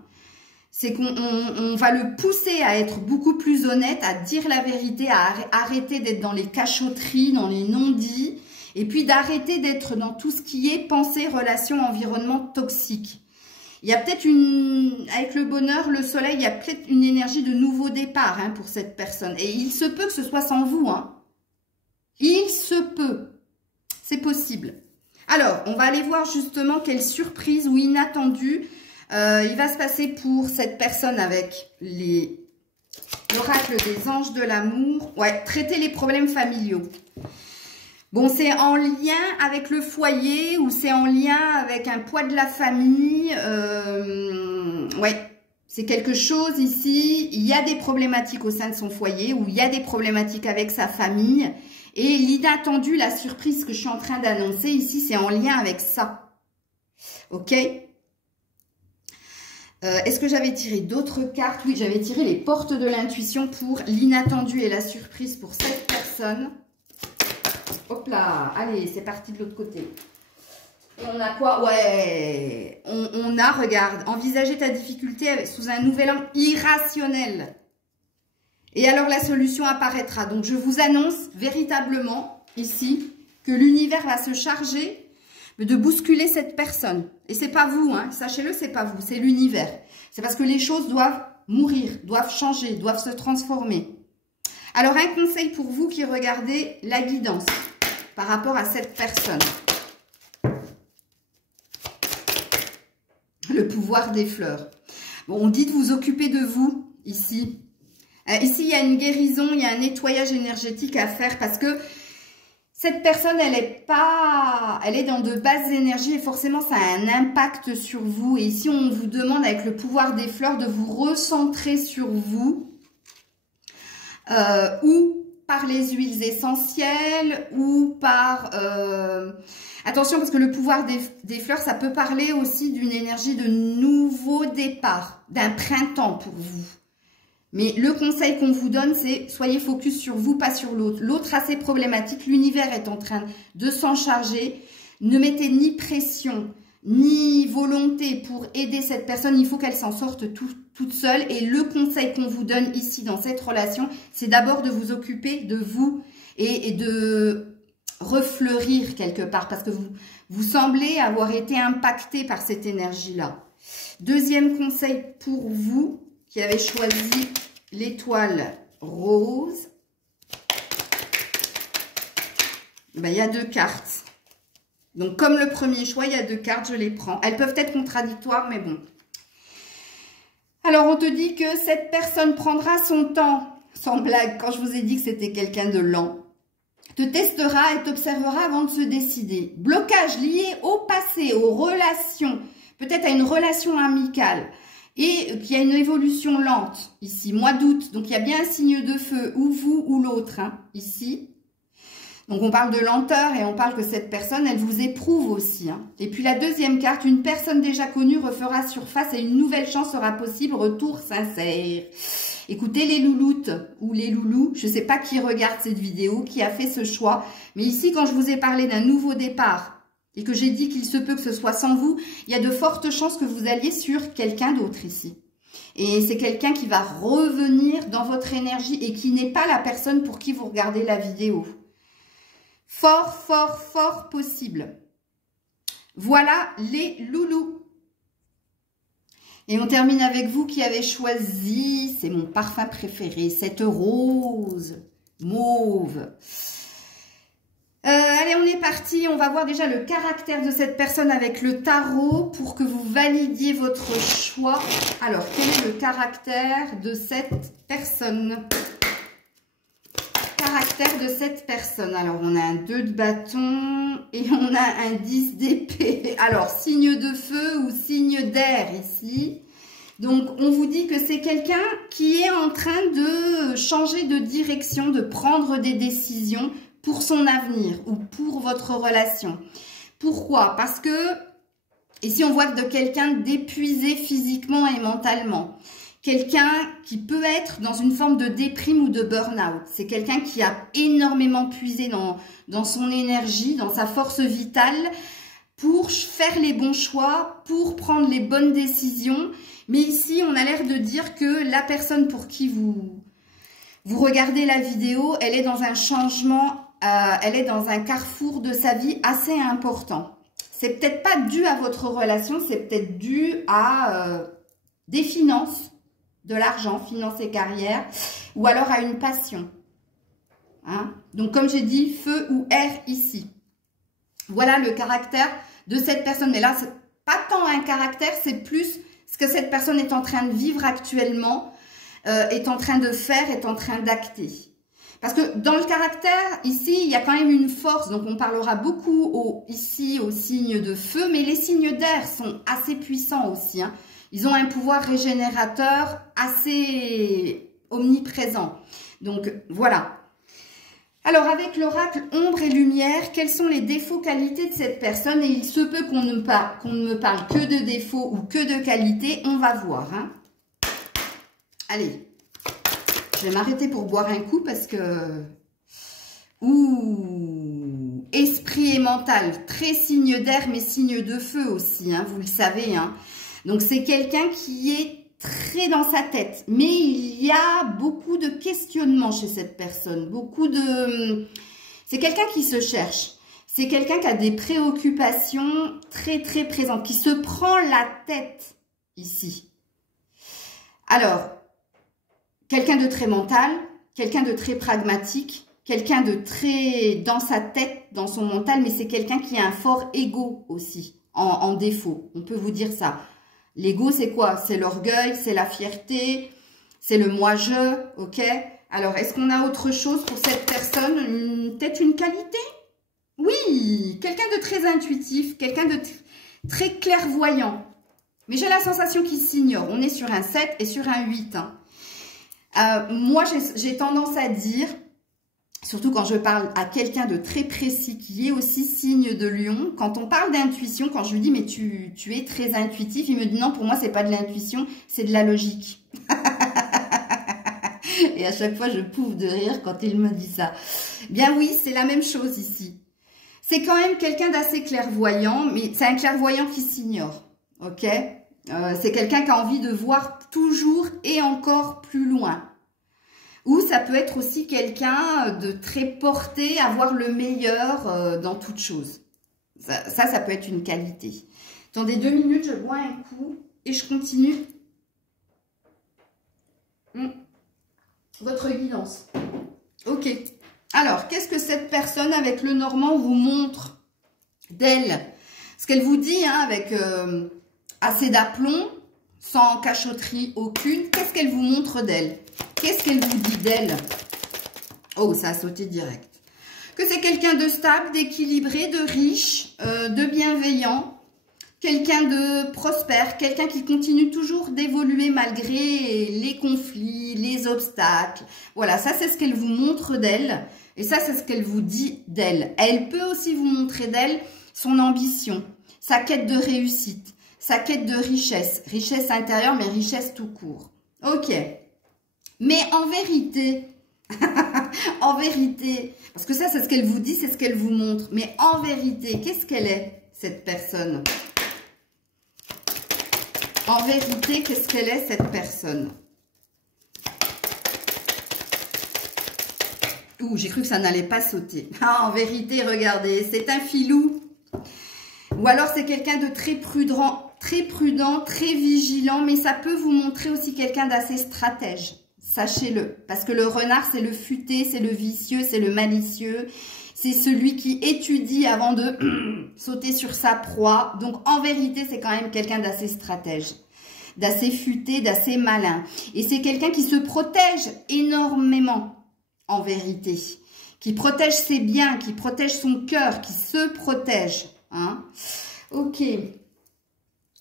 C'est qu'on va le pousser à être beaucoup plus honnête, à dire la vérité, à arrêter d'être dans les cachotteries, dans les non-dits, et puis d'arrêter d'être dans tout ce qui est pensée, relation, environnement toxique. Il y a peut-être avec le bonheur, le soleil, il y a peut-être une énergie de nouveau départ, hein, pour cette personne. Et il se peut que ce soit sans vous, hein. Il se peut. C'est possible. Alors, on va aller voir justement quelle surprise ou inattendu il va se passer pour cette personne avec l'oracle des anges de l'amour. Ouais, traiter les problèmes familiaux. Bon, c'est en lien avec le foyer ou c'est en lien avec un poids de la famille. Ouais, c'est quelque chose ici. Il y a des problématiques au sein de son foyer ou il y a des problématiques avec sa famille. Et l'inattendu, la surprise que je suis en train d'annoncer ici, c'est en lien avec ça. Ok ? Est-ce que j'avais tiré d'autres cartes? Oui, j'avais tiré les portes de l'intuition pour l'inattendu et la surprise pour cette personne. Hop là, allez, c'est parti de l'autre côté. Et on a quoi? Ouais, on a, regarde, envisager ta difficulté sous un nouvel angle irrationnel. Et alors la solution apparaîtra. Donc je vous annonce véritablement ici que l'univers va se charger de bousculer cette personne. Et c'est pas vous, hein, sachez-le, c'est pas vous, c'est l'univers. C'est parce que les choses doivent mourir, doivent changer, doivent se transformer. Alors un conseil pour vous qui regardez la guidance par rapport à cette personne. Le pouvoir des fleurs. Bon, on dit de vous occuper de vous ici. Ici, il y a une guérison, il y a un nettoyage énergétique à faire parce que cette personne, elle est dans de basses énergies et forcément, ça a un impact sur vous. Et ici, on vous demande avec le pouvoir des fleurs de vous recentrer sur vous ou par les huiles essentielles ou par... attention, parce que le pouvoir des fleurs, ça peut parler aussi d'une énergie de nouveau départ, d'un printemps pour vous. Mais le conseil qu'on vous donne, c'est soyez focus sur vous, pas sur l'autre. L'autre a ses problématiques, l'univers est en train de s'en charger. Ne mettez ni pression, ni volonté pour aider cette personne. Il faut qu'elle s'en sorte toute seule. Et le conseil qu'on vous donne ici dans cette relation, c'est d'abord de vous occuper de vous et de refleurir quelque part. Parce que vous semblez avoir été impacté par cette énergie-là. Deuxième conseil pour vous qui avez choisi l'étoile rose. Ben, il y a deux cartes. Donc, comme le premier choix, il y a deux cartes, je les prends. Elles peuvent être contradictoires, mais bon. Alors, on te dit que cette personne prendra son temps, sans blague, quand je vous ai dit que c'était quelqu'un de lent. Te testera et t'observera avant de se décider. Blocage lié au passé, aux relations, peut-être à une relation amicale. et qu'il y a une évolution lente ici, mois d'août. Donc, il y a bien un signe de feu, ou vous ou l'autre, hein, ici. Donc, on parle de lenteur et on parle que cette personne, elle vous éprouve aussi. Hein. Et puis, la deuxième carte, une personne déjà connue refera surface et une nouvelle chance sera possible, retour sincère. Écoutez les louloutes ou les loulous, je ne sais pas qui regarde cette vidéo, qui a fait ce choix. Mais ici, quand je vous ai parlé d'un nouveau départ et que j'ai dit qu'il se peut que ce soit sans vous, il y a de fortes chances que vous alliez sur quelqu'un d'autre ici. Et c'est quelqu'un qui va revenir dans votre énergie et qui n'est pas la personne pour qui vous regardez la vidéo. Fort, fort, fort possible. Voilà les loulous. Et on termine avec vous qui avez choisi, c'est mon parfum préféré, cette rose mauve. Allez, on est parti. On va voir déjà le caractère de cette personne avec le tarot pour que vous validiez votre choix. Alors, quel est le caractère de cette personne ? Caractère de cette personne. Alors, on a un 2 de bâton et on a un 10 d'épée. Alors, signe de feu ou signe d'air ici. Donc, on vous dit que c'est quelqu'un qui est en train de changer de direction, de prendre des décisions pour son avenir ou pour votre relation. Pourquoi? Parce que ici, on voit de quelqu'un d'épuisé physiquement et mentalement. Quelqu'un qui peut être dans une forme de déprime ou de burn-out. C'est quelqu'un qui a énormément puisé dans son énergie, dans sa force vitale pour faire les bons choix, pour prendre les bonnes décisions. Mais ici, on a l'air de dire que la personne pour qui vous regardez la vidéo, elle est dans un changement, elle est dans un carrefour de sa vie assez important. C'est peut-être pas dû à votre relation, c'est peut-être dû à des finances, de l'argent, finances et carrière, ou alors à une passion. Hein? Donc, comme j'ai dit, feu ou air ici. Voilà le caractère de cette personne. Mais là, c'est pas tant un caractère, c'est plus ce que cette personne est en train de vivre actuellement, est en train de faire, est en train d'acter. Parce que dans le caractère, ici, il y a quand même une force. Donc, on parlera beaucoup ici aux signes de feu, mais les signes d'air sont assez puissants aussi. Hein. Ils ont un pouvoir régénérateur assez omniprésent. Donc, voilà. Alors, avec l'oracle ombre et lumière, quels sont les défauts, qualités de cette personne? Et il se peut qu'on ne me parle que de défauts ou que de qualités. On va voir. Hein. Allez, je vais m'arrêter pour boire un coup parce que... Ouh, esprit et mental, très signe d'air, mais signe de feu aussi, hein, vous le savez. Hein. Donc, c'est quelqu'un qui est très dans sa tête. Mais il y a beaucoup de questionnements chez cette personne. C'est quelqu'un qui se cherche. C'est quelqu'un qui a des préoccupations très, très présentes. Qui se prend la tête ici. Alors, quelqu'un de très mental. Quelqu'un de très pragmatique. Quelqu'un de très dans sa tête, dans son mental. Mais c'est quelqu'un qui a un fort ego aussi. En défaut. On peut vous dire ça. L'ego, c'est quoi? C'est l'orgueil, c'est la fierté, c'est le moi-je, ok? Alors, est-ce qu'on a autre chose pour cette personne? Peut-être une qualité? Oui, quelqu'un de très intuitif, quelqu'un de très clairvoyant. Mais j'ai la sensation qu'il s'ignore. On est sur un 7 et sur un 8. Hein. Moi, j'ai tendance à dire... Surtout quand je parle à quelqu'un de très précis qui est aussi signe de lion. Quand on parle d'intuition, quand je lui dis « mais tu es très intuitif », il me dit « non, pour moi, c'est pas de l'intuition, c'est de la logique. » Et à chaque fois, je pouffe de rire quand il me dit ça. Bien oui, c'est la même chose ici. C'est quand même quelqu'un d'assez clairvoyant, mais c'est un clairvoyant qui s'ignore. Ok, c'est quelqu'un qui a envie de voir toujours et encore plus loin. Ou ça peut être aussi quelqu'un de très porté à voir le meilleur dans toute chose. Ça peut être une qualité. Attendez 2 minutes, je bois un coup et je continue. Votre guidance. Ok. Alors, qu'est-ce que cette personne avec le normand vous montre d'elle? Ce qu'elle vous dit, hein, avec assez d'aplomb, sans cachotterie aucune, qu'est-ce qu'elle vous montre d'elle? Qu'est-ce qu'elle vous dit d'elle? Oh, ça a sauté direct. Que c'est quelqu'un de stable, d'équilibré, de riche, de bienveillant, quelqu'un de prospère, quelqu'un qui continue toujours d'évoluer malgré les conflits, les obstacles. Voilà, ça c'est ce qu'elle vous montre d'elle et ça c'est ce qu'elle vous dit d'elle. Elle peut aussi vous montrer d'elle son ambition, sa quête de réussite, sa quête de richesse, richesse intérieure mais richesse tout court. Ok, mais en vérité, en vérité, parce que ça c'est ce qu'elle vous dit, c'est ce qu'elle vous montre, mais en vérité, qu'est-ce qu'elle est cette personne ? En vérité, qu'est-ce qu'elle est, cette personne? Ouh, j'ai cru que ça n'allait pas sauter. Ah, en vérité, regardez, c'est un filou. Ou alors, c'est quelqu'un de très prudent, très vigilant, mais ça peut vous montrer aussi quelqu'un d'assez stratège. Sachez-le. Parce que le renard, c'est le futé, c'est le vicieux, c'est le malicieux. C'est celui qui étudie avant de sauter sur sa proie. Donc, en vérité, c'est quand même quelqu'un d'assez stratège, d'assez futé, d'assez malin. Et c'est quelqu'un qui se protège énormément, en vérité. Qui protège ses biens, qui protège son cœur, qui se protège. Hein? Ok.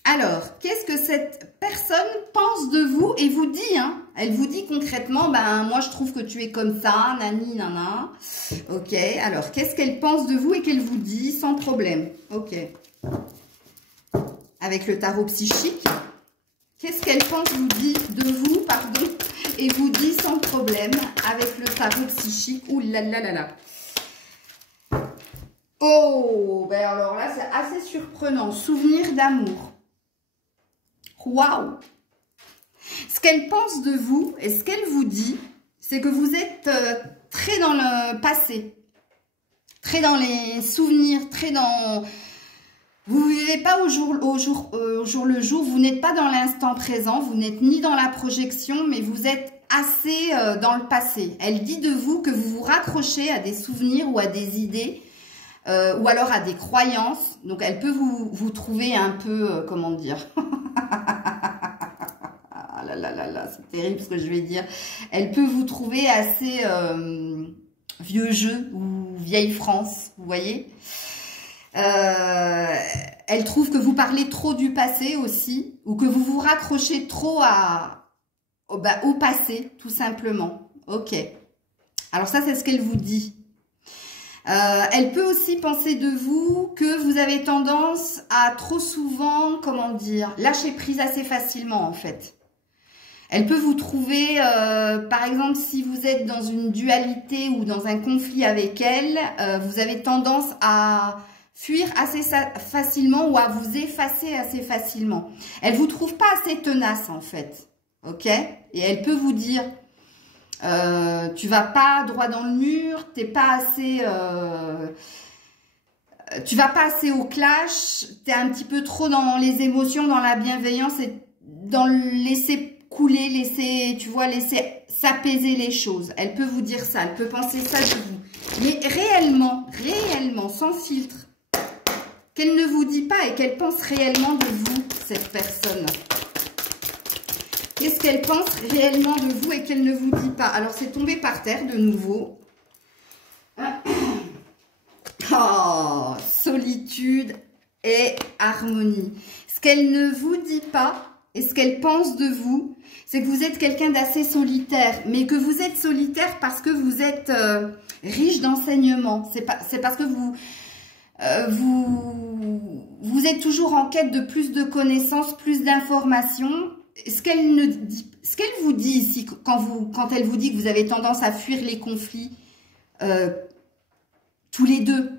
Alors, qu'est-ce que cette personne pense de vous et vous dit, hein? Elle vous dit concrètement, ben moi je trouve que tu es comme ça, nani, nana. Ok, alors qu'est-ce qu'elle pense de vous et qu'elle vous dit sans problème? Ok. Avec le tarot psychique, qu'est-ce qu'elle pense, vous dit de vous, pardon, et vous dit sans problème avec le tarot psychique? Ouh là là là là. Oh, ben alors là c'est assez surprenant. Souvenir d'amour. Waouh! Ce qu'elle pense de vous et ce qu'elle vous dit, c'est que vous êtes très dans le passé, très dans les souvenirs, très dans... Vous ne vivez pas au jour le jour, vous n'êtes pas dans l'instant présent, vous n'êtes ni dans la projection, mais vous êtes assez dans le passé. Elle dit de vous que vous vous raccrochez à des souvenirs ou à des idées, ou alors à des croyances. Donc, elle peut vous trouver un peu, comment dire... c'est terrible ce que je vais dire. Elle peut vous trouver assez vieux jeu ou vieille France, vous voyez. Elle trouve que vous parlez trop du passé aussi, ou que vous vous raccrochez trop au passé, tout simplement. Ok. Alors ça, c'est ce qu'elle vous dit. Elle peut aussi penser de vous que vous avez tendance à trop souvent, comment dire, lâcher prise assez facilement en fait. Elle peut vous trouver, par exemple, si vous êtes dans une dualité ou dans un conflit avec elle, vous avez tendance à fuir assez facilement ou à vous effacer assez facilement. Elle vous trouve pas assez tenace en fait, ok? Et elle peut vous dire, tu vas pas droit dans le mur, t'es pas assez, tu vas pas assez au clash, t'es un petit peu trop dans les émotions, dans la bienveillance et dans le laisser couler, laisser, tu vois, laisser s'apaiser les choses. Elle peut vous dire ça, elle peut penser ça de vous. Mais réellement, sans filtre, qu'elle ne vous dit pas et qu'elle pense réellement de vous, cette personne. Qu'est-ce qu'elle pense réellement de vous et qu'elle ne vous dit pas? Alors, c'est tombé par terre de nouveau. Oh, solitude et harmonie. Ce qu'elle ne vous dit pas et ce qu'elle pense de vous, c'est que vous êtes quelqu'un d'assez solitaire, mais que vous êtes solitaire parce que vous êtes riche d'enseignement. C'est parce que vous êtes toujours en quête de plus de connaissances, plus d'informations. Ce qu'elle vous dit ici, quand elle vous dit que vous avez tendance à fuir les conflits, tous les deux,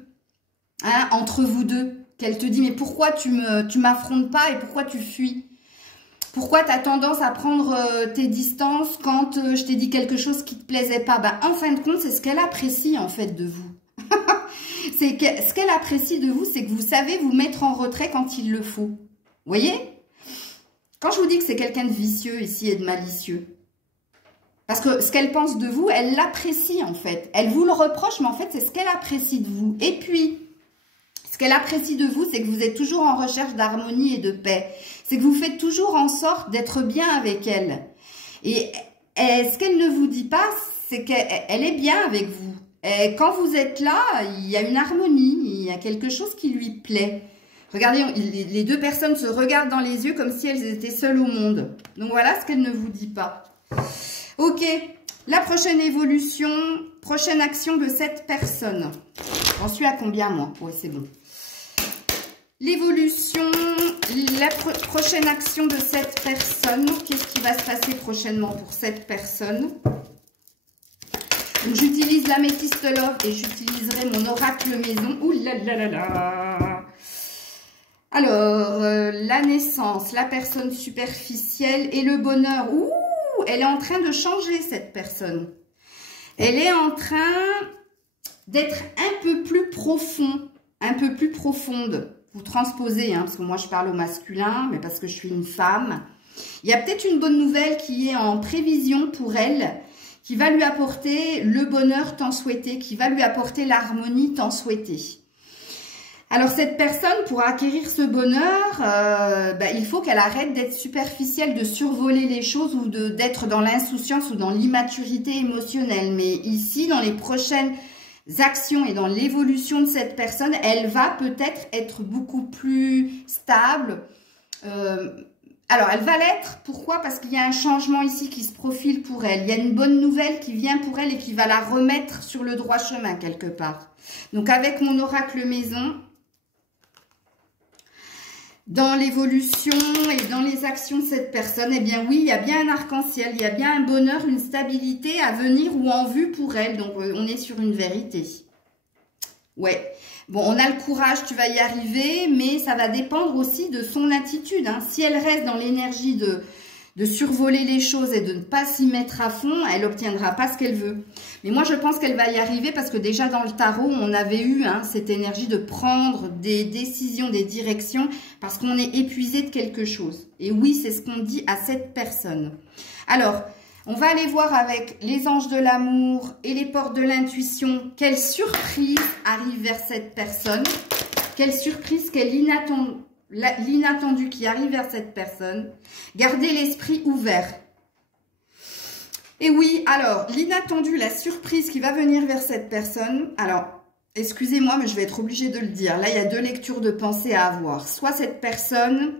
hein, entre vous deux, qu'elle te dit, mais pourquoi tu m'affrontes pas et pourquoi tu fuis? Pourquoi tu as tendance à prendre tes distances quand je t'ai dit quelque chose qui ne te plaisait pas? Ben, en fin de compte, c'est ce qu'elle apprécie en fait de vous. Ce qu'elle apprécie de vous, c'est que vous savez vous mettre en retrait quand il le faut. Vous voyez? Quand je vous dis que c'est quelqu'un de vicieux ici et de malicieux, parce que ce qu'elle pense de vous, elle l'apprécie en fait. Elle vous le reproche, mais en fait, c'est ce qu'elle apprécie de vous. Et puis, ce qu'elle apprécie de vous, c'est que vous êtes toujours en recherche d'harmonie et de paix. C'est que vous faites toujours en sorte d'être bien avec elle. Et ce qu'elle ne vous dit pas, c'est qu'elle est bien avec vous. Et quand vous êtes là, il y a une harmonie, il y a quelque chose qui lui plaît. Regardez, les deux personnes se regardent dans les yeux comme si elles étaient seules au monde. Donc voilà ce qu'elle ne vous dit pas. Ok, la prochaine évolution, prochaine action de cette personne. J'en suis à combien moi? Ouais, c'est bon. L'évolution, la prochaine action de cette personne. Qu'est-ce qui va se passer prochainement pour cette personne? J'utilise l'améthyste love et j'utiliserai mon oracle maison. Ouh là là là là. Alors, la naissance, la personne superficielle et le bonheur. Ouh, elle est en train de changer, cette personne. Elle est en train d'être un peu plus profond, un peu plus profonde. Vous transposez, hein, parce que moi, je parle au masculin, mais parce que je suis une femme. Il y a peut-être une bonne nouvelle qui est en prévision pour elle, qui va lui apporter le bonheur tant souhaité, qui va lui apporter l'harmonie tant souhaitée. Alors, cette personne, pour acquérir ce bonheur, il faut qu'elle arrête d'être superficielle, de survoler les choses ou d'être dans l'insouciance ou dans l'immaturité émotionnelle. Mais ici, dans les prochaines actions et dans l'évolution de cette personne, elle va peut-être être beaucoup plus stable. Alors, elle va l'être. Pourquoi? Parce qu'il y a un changement ici qui se profile pour elle. Il y a une bonne nouvelle qui vient pour elle et qui va la remettre sur le droit chemin quelque part. Donc, avec mon oracle maison, dans l'évolution et dans les actions de cette personne, eh bien oui, il y a bien un arc-en-ciel, il y a bien un bonheur, une stabilité à venir ou en vue pour elle. Donc, on est sur une vérité. Ouais. Bon, on a le courage, tu vas y arriver, mais ça va dépendre aussi de son attitude. Hein. Si elle reste dans l'énergie de survoler les choses et de ne pas s'y mettre à fond, elle n'obtiendra pas ce qu'elle veut. Mais moi, je pense qu'elle va y arriver parce que déjà dans le tarot, on avait eu cette énergie de prendre des décisions, des directions, parce qu'on est épuisé de quelque chose. Et oui, c'est ce qu'on dit à cette personne. Alors, on va aller voir avec les anges de l'amour et les portes de l'intuition, quelle surprise arrive vers cette personne, quelle surprise, quelle l'inattendu qui arrive vers cette personne. Gardez l'esprit ouvert. Et oui, alors, l'inattendu, la surprise qui va venir vers cette personne. Alors, excusez-moi, mais je vais être obligée de le dire. Là, il y a deux lectures de pensée à avoir. Soit cette personne,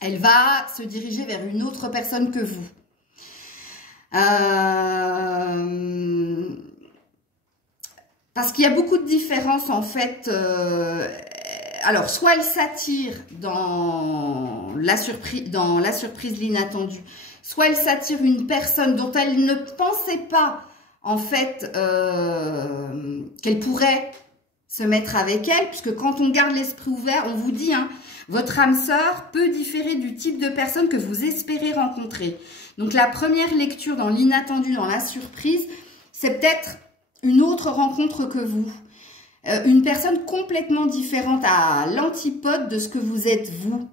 elle va se diriger vers une autre personne que vous. Parce qu'il y a beaucoup de différences, en fait. Alors, soit elle s'attire dans la surprise, l'inattendu, soit elle s'attire une personne dont elle ne pensait pas, en fait, qu'elle pourrait se mettre avec elle, puisque quand on garde l'esprit ouvert, on vous dit, hein, votre âme sœur peut différer du type de personne que vous espérez rencontrer. Donc, la première lecture dans l'inattendu, dans la surprise, c'est peut-être une autre rencontre que vous. Une personne complètement différente, à l'antipode de ce que vous êtes vous.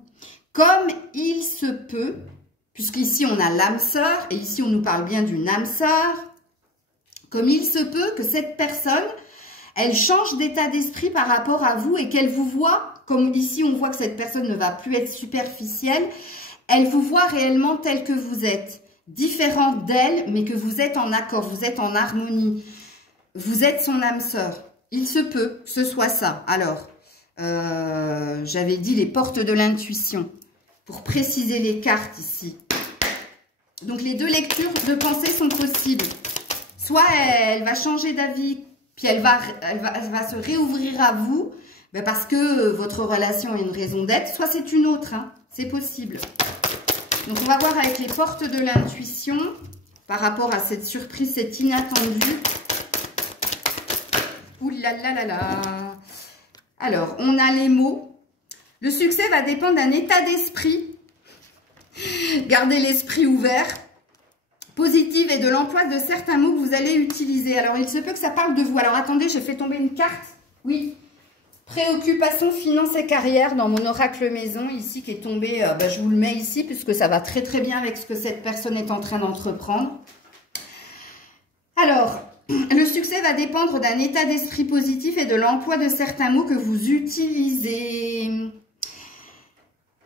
Comme il se peut, puisqu'ici on a l'âme sœur, et ici on nous parle bien d'une âme sœur, comme il se peut que cette personne, elle change d'état d'esprit par rapport à vous et qu'elle vous voit, comme ici on voit que cette personne ne va plus être superficielle, elle vous voit réellement tel que vous êtes, différente d'elle, mais que vous êtes en accord, vous êtes en harmonie, vous êtes son âme sœur. Il se peut que ce soit ça. Alors, j'avais dit les portes de l'intuition, pour préciser les cartes ici. Donc, les deux lectures de pensée sont possibles. Soit elle va changer d'avis, puis elle va se réouvrir à vous, parce que votre relation a une raison d'être, soit c'est une autre, hein, c'est possible. Donc, on va voir avec les portes de l'intuition, par rapport à cette surprise, cet inattendu. Ouh là là là là. Alors, on a les mots. Le succès va dépendre d'un état d'esprit. Gardez l'esprit ouvert. Positive et de l'emploi de certains mots que vous allez utiliser. Alors, il se peut que ça parle de vous. Alors, attendez, j'ai fait tomber une carte. Oui. Préoccupation, finances et carrière dans mon oracle maison, ici, qui est tombé. Je vous le mets ici, puisque ça va très très bien avec ce que cette personne est en train d'entreprendre. Alors, le succès va dépendre d'un état d'esprit positif et de l'emploi de certains mots que vous utilisez.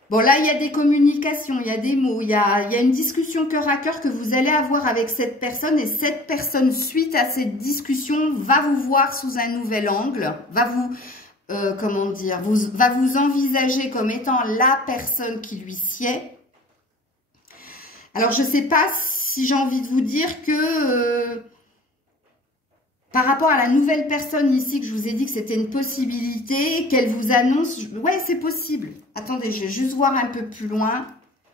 Bon, là, il y a des communications, il y a des mots, il y a une discussion cœur à cœur que vous allez avoir avec cette personne. Et cette personne, suite à cette discussion, va vous voir sous un nouvel angle, va vous comment dire, va vous envisager comme étant la personne qui lui sied. Alors, je ne sais pas si j'ai envie de vous dire que par rapport à la nouvelle personne ici, que je vous ai dit que c'était une possibilité, qu'elle vous annonce, ouais, c'est possible. Attendez, je vais juste voir un peu plus loin.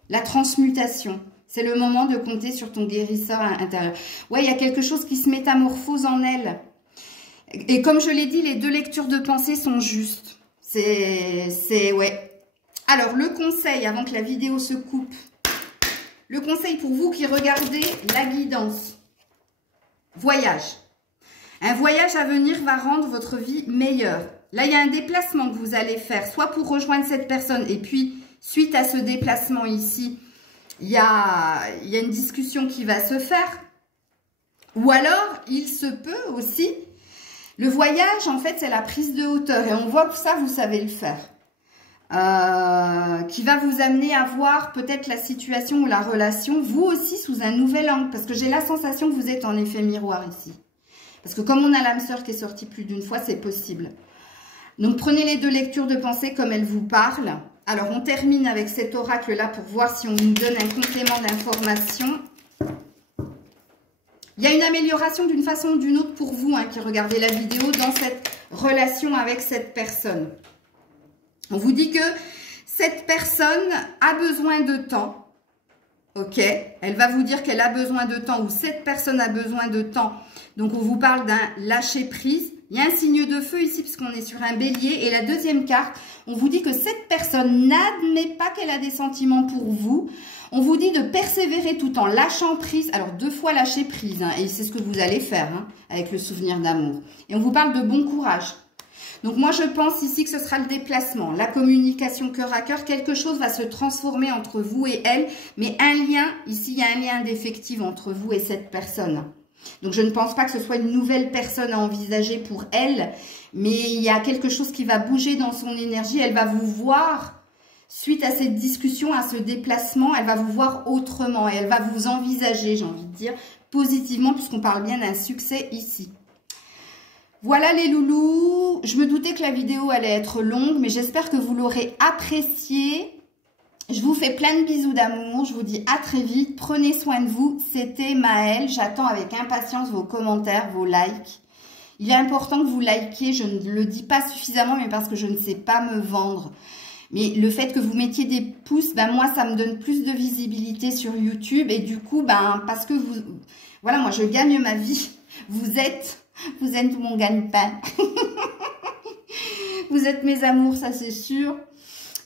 La transmutation. C'est le moment de compter sur ton guérisseur intérieur. Ouais, il y a quelque chose qui se métamorphose en elle. Et comme je l'ai dit, les 2 lectures de pensée sont justes. Ouais. Alors, le conseil, avant que la vidéo se coupe, le conseil pour vous qui regardez la guidance. Voyage. Un voyage à venir va rendre votre vie meilleure. Là, il y a un déplacement que vous allez faire, soit pour rejoindre cette personne, et puis, suite à ce déplacement ici, il y a une discussion qui va se faire. Ou alors, il se peut aussi... Le voyage, en fait, c'est la prise de hauteur. Et on voit que ça, vous savez le faire. Qui va vous amener à voir peut-être la situation ou la relation, vous aussi, sous un nouvel angle. Parce que j'ai la sensation que vous êtes en effet miroir ici. Parce que comme on a l'âme sœur qui est sortie plus d'une fois, c'est possible. Donc, prenez les 2 lectures de pensée comme elles vous parlent. Alors, on termine avec cet oracle-là pour voir si on nous donne un complément d'information. Il y a une amélioration d'une façon ou d'une autre pour vous qui regardez la vidéo dans cette relation avec cette personne. On vous dit que cette personne a besoin de temps. Ok, elle va vous dire qu'elle a besoin de temps ou cette personne a besoin de temps. Donc, on vous parle d'un lâcher-prise. Il y a un signe de feu ici puisqu'on est sur un bélier. Et la deuxième carte, on vous dit que cette personne n'admet pas qu'elle a des sentiments pour vous. On vous dit de persévérer tout en lâchant prise. Alors, 2 fois lâcher prise. Et c'est ce que vous allez faire avec le souvenir d'amour. Et on vous parle de bon courage. Donc, moi, je pense ici que ce sera le déplacement. La communication cœur à cœur. Quelque chose va se transformer entre vous et elle. Mais un lien, ici, il y a un lien d'affectif entre vous et cette personne. Donc, je ne pense pas que ce soit une nouvelle personne à envisager pour elle. Mais il y a quelque chose qui va bouger dans son énergie. Elle va vous voir... Suite à cette discussion, à ce déplacement, elle va vous voir autrement et elle va vous envisager, j'ai envie de dire, positivement, puisqu'on parle bien d'un succès ici. Voilà les loulous. Je me doutais que la vidéo allait être longue, mais j'espère que vous l'aurez appréciée. Je vous fais plein de bisous d'amour. Je vous dis à très vite. Prenez soin de vous. C'était Maëlle. J'attends avec impatience vos commentaires, vos likes. Il est important que vous likiez. Je ne le dis pas suffisamment, mais parce que je ne sais pas me vendre. Mais le fait que vous mettiez des pouces, moi, ça me donne plus de visibilité sur YouTube. Et du coup, parce que vous... Voilà, moi, je gagne ma vie. Vous êtes mon gagne-pain. Vous êtes mes amours, ça, c'est sûr.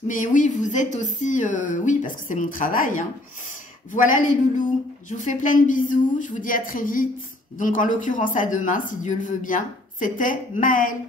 Mais oui, vous êtes aussi... oui, parce que c'est mon travail. Voilà, les loulous. Je vous fais plein de bisous. Je vous dis à très vite. Donc, en l'occurrence, à demain, si Dieu le veut bien. C'était Maëlle.